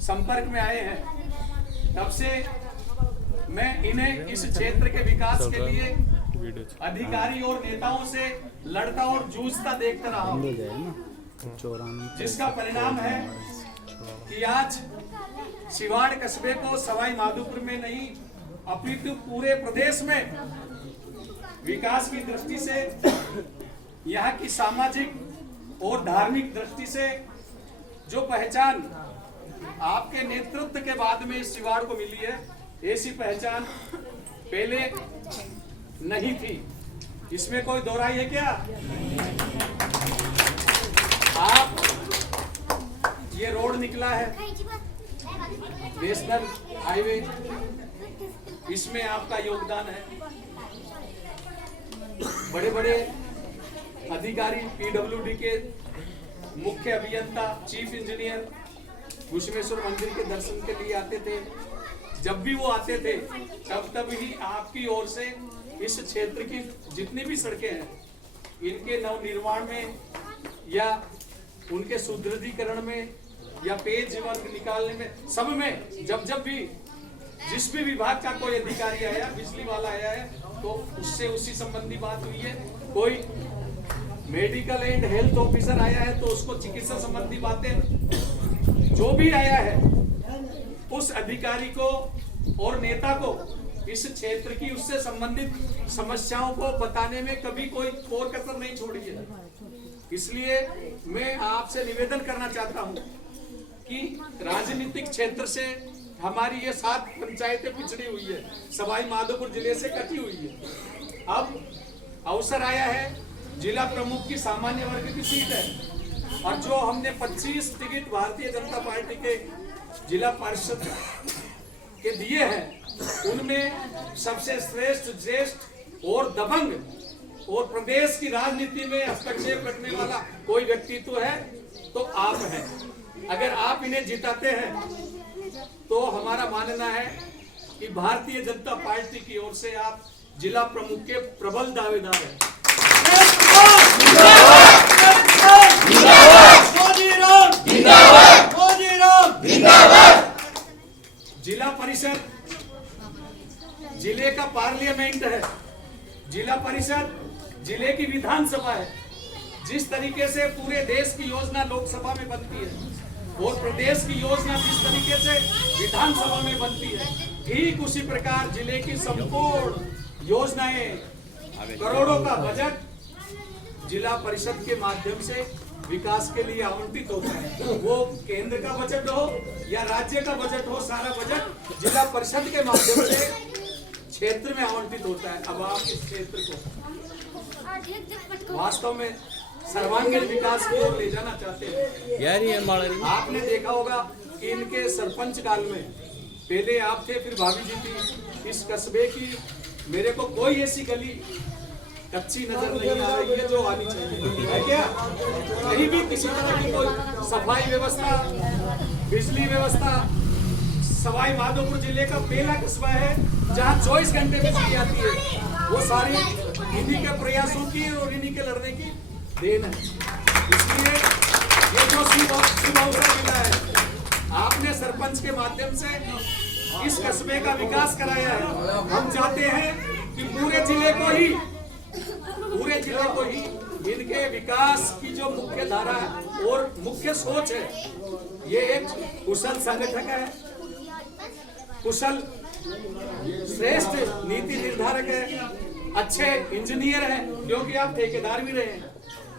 संपर्क में आए हैं, तब से मैं इन्हें इस क्षेत्र के विकास के लिए अधिकारी और नेताओं से लड़ता और जूझता देखता रहा हूं, जिसका परिणाम है कि आज सिवाड़ कस्बे को सवाई माधोपुर में नहीं अपितु पूरे प्रदेश में विकास की दृष्टि से, यहाँ की सामाजिक और धार्मिक दृष्टि से जो पहचान आपके नेतृत्व के बाद में इस सिवाड़ को मिली है, ऐसी पहचान पहले नहीं थी। इसमें कोई दो राय है क्या? आप ये रोड निकला है नेशनल हाईवे, इसमें आपका योगदान है। बड़े बड़े अधिकारी पीडब्ल्यूडी के मुख्य अभियंता, चीफ इंजीनियर घुश्मेश्वर मंदिर के दर्शन के लिए आते थे। जब भी वो आते थे तब ही आपकी ओर से इस क्षेत्र की जितनी भी सड़कें हैं, इनके नवनिर्माण में या उनके सुदृढ़ीकरण में या पेयजल निकालने में, सब में जब भी जिस भी विभाग का कोई अधिकारी आया, बिजली वाला आया है, तो उससे उसी संबंधी बात हुई है। कोई मेडिकल एंड हेल्थ ऑफिसर आया है तो उसको चिकित्सा संबंधी बातें, जो भी आया है उस अधिकारी को और नेता को इस क्षेत्र की उससे संबंधित समस्याओं को बताने में कभी कोई कोर कसर नहीं छोड़ी है। इसलिए मैं आपसे निवेदन करना चाहता हूं कि राजनीतिक क्षेत्र से हमारी ये 7 पंचायतें पिछड़ी हुई है, सवाई माधोपुर जिले से कटी हुई है। अब अवसर आया है, जिला प्रमुख की सामान्य वर्ग की सीट है, और जो हमने 25 टिकट भारतीय जनता पार्टी के जिला पार्षद के दिए हैं, उनमें सबसे श्रेष्ठ और दबंग और प्रदेश की राजनीति में हस्तक्षेप करने वाला कोई व्यक्तित्व है तो आप हैं। अगर आप इन्हें जिताते हैं तो हमारा मानना है कि भारतीय जनता पार्टी की ओर से आप जिला प्रमुख के प्रबल दावेदार हैं। जिला परिषद जिले का पार्लियामेंट है, जिला परिषद जिले की विधानसभा है। जिस तरीके से पूरे देश की योजना लोकसभा में बनती है और प्रदेश की योजना जिस तरीके से विधानसभा में बनती है, ठीक उसी प्रकार जिले की संपूर्ण योजनाएं, करोड़ों का बजट जिला परिषद के माध्यम से विकास के लिए आवंटित होता है। वो केंद्र का बजट हो या राज्य का बजट हो, सारा बजट जिला परिषद के माध्यम से क्षेत्र में आवंटित होता है। अब आप इस क्षेत्र को वास्तव में सर्वांगीण विकास की ओर ले जाना चाहते हैं। आपने देखा होगा कि इनके सरपंच काल में पहले आप थे, फिर भाभी जी थी। इस कस्बे की मेरे को कोई ऐसी गली कच्ची नजर नहीं आ रही है जो आनी चाहिए, है क्या? कहीं भी किसी तरह की कोई सफाई व्यवस्था, बिजली व्यवस्था, सवाई माधोपुर जिले का पहला कस्बा है जहां 24 घंटे बिजली आती है। वो सारी इन्हीं के प्रयासों की और इन्हीं के लड़ने की देन है। इसलिए ये जो शुभ अवसर मिला है, आपने सरपंच के माध्यम से इस कस्बे का विकास कराया है। हम चाहते हैं कि पूरे जिले को ही इनके विकास की जो मुख्य धारा है और मुख्य सोच है, ये एक कुशल संगठक है, कुशल श्रेष्ठ नीति निर्धारक है, अच्छे इंजीनियर हैं, क्योंकि आप ठेकेदार भी रहे हैं,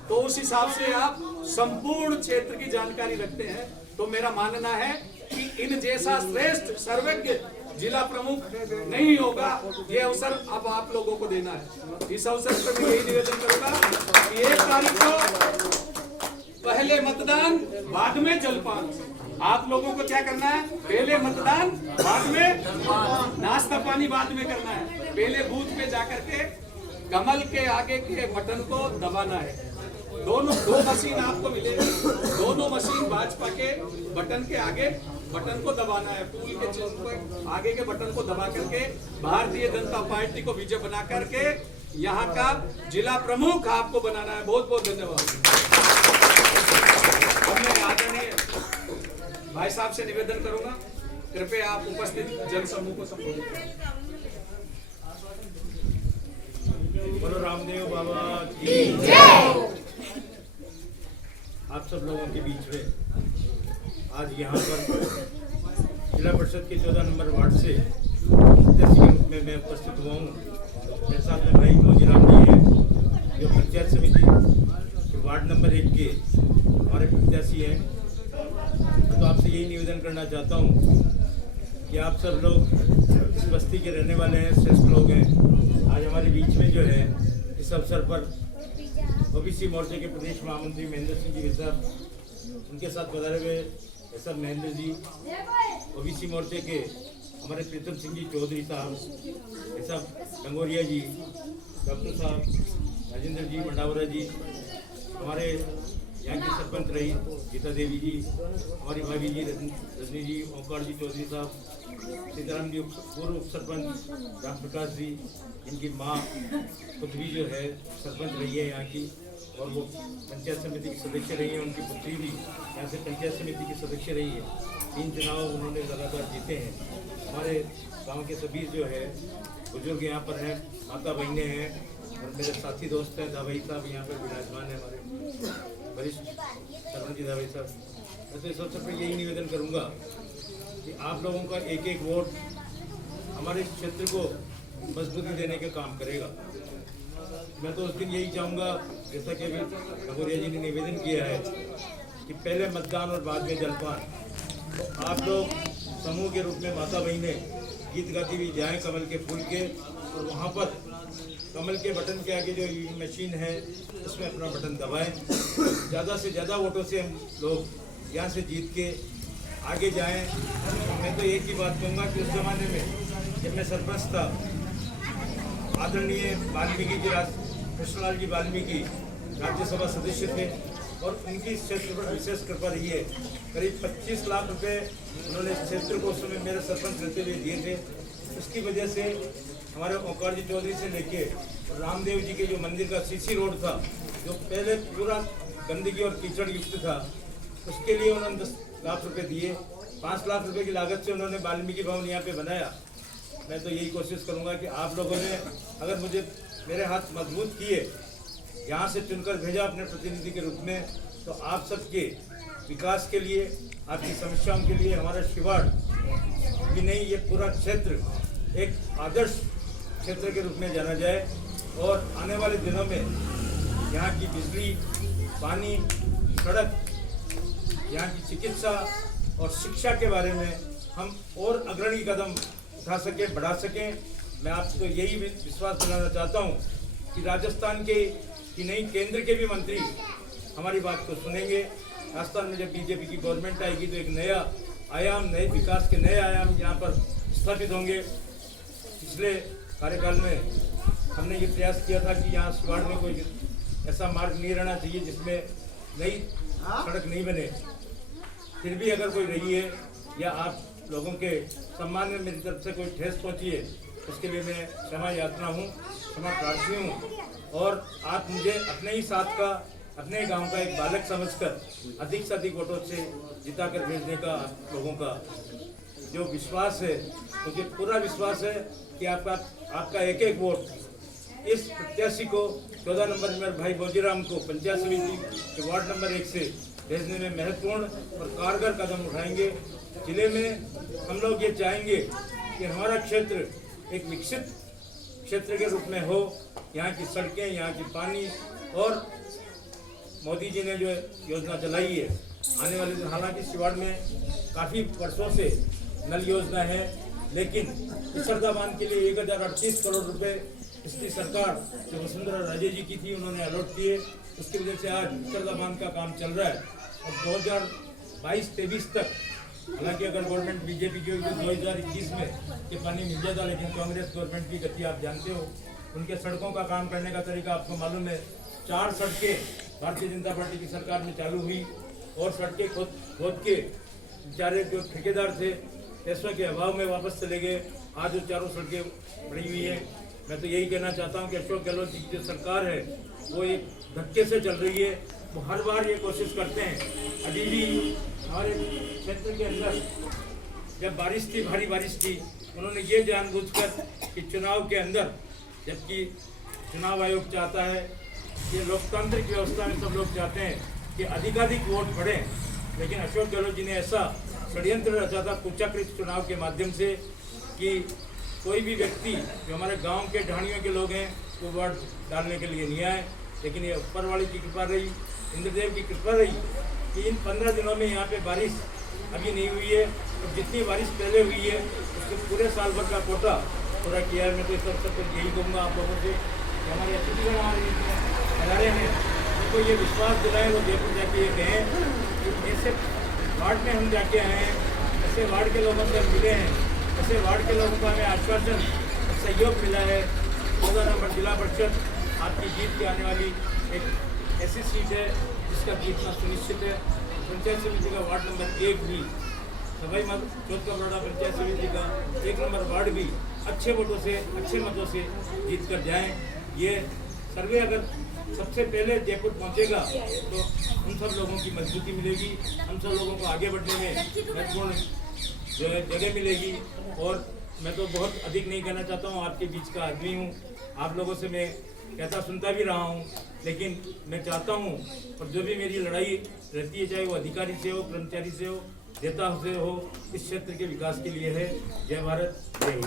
तो उस हिसाब से आप संपूर्ण क्षेत्र की जानकारी रखते हैं। तो मेरा मानना है कि इन जैसा श्रेष्ठ सर्वज्ञ जिला प्रमुख नहीं होगा। ये अवसर अब आप लोगों को देना है। इस अवसर पर मैं यही निवेदन करूंगा कि 1 तारीख को पहले मतदान बाद में जलपान। आप लोगों को क्या करना है? पहले मतदान बाद में नाश्ता पानी बाद में करना है। पहले बूथ पे जाकर के कमल के आगे के बटन को दबाना है। दो मशीन आपको मिलेगी, दोनों मशीन भाजपा के बटन के आगे बटन को दबाना है। टूल के चिन्ह पर आगे के बटन को दबा करके भारतीय जनता पार्टी को विजय बना करके यहाँ का जिला प्रमुख आपको बनाना है। बहुत बहुत धन्यवाद। आदरणीय भाई साहब से निवेदन करूंगा, कृपया आप उपस्थित जन समूह को संबोधित करें। बोलो रामदेव बाबा की जय। आप सब लोगों के बीच में आज यहाँ पर जिला परिषद के 14 नंबर वार्ड से प्रत्याशी के रूप में मैं उपस्थित हुआ हूँ। मेरे साथ में भाई मोजीराम जी हैं जो पंचायत समिति के वार्ड नंबर 1 के हमारे प्रत्याशी हैं। तो आपसे यही निवेदन करना चाहता हूँ कि आप सब लोग इस बस्ती के रहने वाले हैं, श्रेष्ठ लोग हैं। आज हमारे बीच में जो है इस अवसर पर ओबीसी मोर्चे के प्रदेश महामंत्री महेंद्र सिंह जी साहब, उनके साथ पधारे हुए सब महेंद्र जी, ओबीसी मोर्चे के हमारे प्रीतम सिंह जी चौधरी साहब, सब गंगोरिया जी, डॉक्टर साहब, राजेंद्र जी, मंडावरा जी, हमारे यहाँ की सरपंच रही गीता देवी जी, हमारी भाभी जी रजनी जी, ओंकार जी चौधरी साहब, सीताराम जी पूर्व उप सरपंच, राम प्रकाश जी, इनकी माँ खुद भी जो है सरपंच रही है यहाँ की, और वो पंचायत समिति की सदस्य रही है। उनकी पुत्री भी यहाँ से पंचायत समिति की सदस्य रही है। 3 चुनाव उन्होंने लगातार जीते हैं। हमारे गाँव के सभी जो है बुजुर्ग यहाँ पर हैं, माता बहनें हैं, और मेरे साथी दोस्त हैं दावाई साहब यहाँ पर विराजमान है, हमारे वरिष्ठ सरपंच जी दावाई साहब। मैं तो इस अवसर पर यही निवेदन करूँगा कि आप लोगों का एक एक वोट हमारे क्षेत्र को मजबूती देने का काम करेगा। मैं तो उस दिन यही चाहूँगा, जैसा कि अभी गंगोरिया जी ने निवेदन किया है कि पहले मतदान और बाद में जलपान। तो आप लोग समूह के रूप में माता बहनें गीत गाती हुई जाएं कमल के फूल के, और वहाँ पर कमल के बटन के आगे जो मशीन है उसमें अपना बटन दबाएं। ज़्यादा से ज़्यादा वोटों से हम लोग यहाँ से जीत के आगे जाएं। मैं तो एक ही बात कहूँगा कि उस ज़माने में जब मैं सरपंच था, आदरणीय वाल्मीकि जी, कृष्णलाल जी वाल्मीकि राज्यसभा सदस्य थे, और उनकी इस क्षेत्र पर विशेष कृपा रही है। करीब 25 लाख रुपए उन्होंने इस क्षेत्र को उस समय मेरे सरपंच रहते हुए दिए थे। उसकी वजह से हमारे ओंकार जी चौधरी से लेके रामदेव जी के जो मंदिर का सीसी रोड था, जो पहले पूरा गंदगी और कीचड़ युक्त था, उसके लिए उन्होंने 10 लाख रुपए दिए। 5 लाख रुपए की लागत से उन्होंने वाल्मीकि भवन यहाँ पे बनाया। मैं तो यही कोशिश करूँगा कि आप लोगों ने अगर मुझे मेरे हाथ मजबूत किए, यहाँ से चुनकर भेजा अपने प्रतिनिधि के रूप में, तो आप सबके विकास के लिए, आपकी समस्याओं के लिए हमारा शिवाड़ कि नहीं, ये पूरा क्षेत्र एक आदर्श क्षेत्र के रूप में जाना जाए। और आने वाले दिनों में यहाँ की बिजली, पानी, सड़क, यहाँ की चिकित्सा और शिक्षा के बारे में हम और अग्रणी कदम उठा सकें, बढ़ा सकें। मैं आपको यही विश्वास दिलाना चाहता हूँ कि राजस्थान के कि नहीं, केंद्र के भी मंत्री हमारी बात को सुनेंगे। राजस्थान में जब बीजेपी की गवर्नमेंट आएगी तो एक नया आयाम, नए विकास के नए आयाम यहाँ पर स्थापित होंगे। पिछले कार्यकाल में हमने ये प्रयास किया था कि यहाँ सिवाड़ में कोई ऐसा मार्ग नहीं रहना चाहिए जिसमें नई सड़क नहीं बने। फिर भी अगर कोई रही है या आप लोगों के सम्मान में मेरी तरफ से कोई ठेस पहुँची है, उसके लिए मैं क्षमा याचना हूँ, क्षमा प्रार्थी हूँ। और आप मुझे अपने ही साथ का, अपने गांव का एक बालक समझकर अधिक से अधिक वोटों से जिता कर भेजने का आप लोगों का जो विश्वास है, मुझे पूरा विश्वास है कि आपका एक एक वोट इस प्रत्याशी को 14 नंबर में भाई मोजीराम को पंचायत समिति के वार्ड नंबर 1 से भेजने में महत्वपूर्ण और कारगर कदम उठाएंगे। जिले में हम लोग ये चाहेंगे कि हमारा क्षेत्र एक विकसित क्षेत्र के रूप में हो। यहाँ की सड़कें, यहाँ की पानी, और मोदी जी ने जो योजना चलाई है आने वाले दिन, हालांकि सिवाड़ में काफ़ी वर्षों से नल योजना है, लेकिन इसरदा बांध के लिए 1038 करोड़ रुपए पिछली सरकार जो वसुंधरा राजे जी की थी उन्होंने अलॉट किए। उसकी वजह से आज इसरदा बांध का काम चल रहा है। और 2022-23 तक, हालांकि अगर गवर्नमेंट बीजेपी की हुई तो 2021 में ये पानी मिल जाता, लेकिन कांग्रेस गवर्नमेंट की गति आप जानते हो। उनके सड़कों का काम करने का तरीका आपको मालूम है। 4 सड़कें भारतीय जनता पार्टी की सरकार में चालू हुई, और सड़कें खोद के बेचारे जो ठेकेदार थे पैसों के अभाव में वापस चले गए। आज जो चारों सड़कें पड़ी हुई हैं। मैं तो यही कहना चाहता हूं कि अशोक गहलोत जी की जो सरकार है वो एक धक्के से चल रही है। वो हर बार ये कोशिश करते हैं। अभी भी हमारे क्षेत्र के अंदर जब बारिश थी, भारी बारिश थी, उन्होंने ये जानबूझकर कि चुनाव के अंदर, जबकि चुनाव आयोग चाहता है, ये लोकतांत्रिक व्यवस्था में सब लोग चाहते हैं कि अधिकाधिक वोट बढ़े, लेकिन अशोक गहलोत जी ने ऐसा षड्यंत्र रचा था कुचाकृत चुनाव के माध्यम से कि कोई भी व्यक्ति जो हमारे गांव के ढाणियों के लोग हैं वो वोट डालने के लिए नहीं आए। लेकिन ये ऊपर वाले की कृपा रही, इंद्रदेव की कृपा रही कि इन 15 दिनों में यहाँ पे बारिश अभी नहीं हुई है, और जितनी बारिश पहले हुई है उसके पूरे साल भर का कोटा पूरा किया है। मैं तो इस अवसर पर यही कहूँगा आप लोगों से कि हमारे अतिथिगण हमारे अदारे हैं, उनको ये विश्वास दिलाएं, वो जयपुर जाके ये कहें कि ऐसे वार्ड में हम जाके आए हैं, ऐसे वार्ड के लोगों से हम मिले हैं, ऐसे वार्ड के लोगों का हमें आश्वासन सहयोग मिला है। 14 नंबर जिला परिषद आपकी जीत की आने वाली एक ऐसी सीट है जिसका जीतना सुनिश्चित है। पंचायत समिति का वार्ड नंबर 1 भी, सवाई चौथ का बड़ा पंचायत समिति का 1 नंबर वार्ड भी अच्छे वोटों से, अच्छे मतों से जीत कर जाएँ। ये सर्वे अगर सबसे पहले जयपुर पहुंचेगा तो हम सब लोगों की मजबूती मिलेगी, हम सब लोगों को आगे बढ़ने में महत्वपूर्ण जगह मिलेगी। और मैं तो बहुत अधिक नहीं कहना चाहता हूँ, आपके बीच का आदमी हूँ, आप लोगों से मैं कहता सुनता भी रहा हूँ, लेकिन मैं चाहता हूँ और जो भी मेरी लड़ाई रहती है, चाहे वो अधिकारी से हो, कर्मचारी से हो, नेता से हो, इस क्षेत्र के विकास के लिए है। जय भारत, जय हिंद।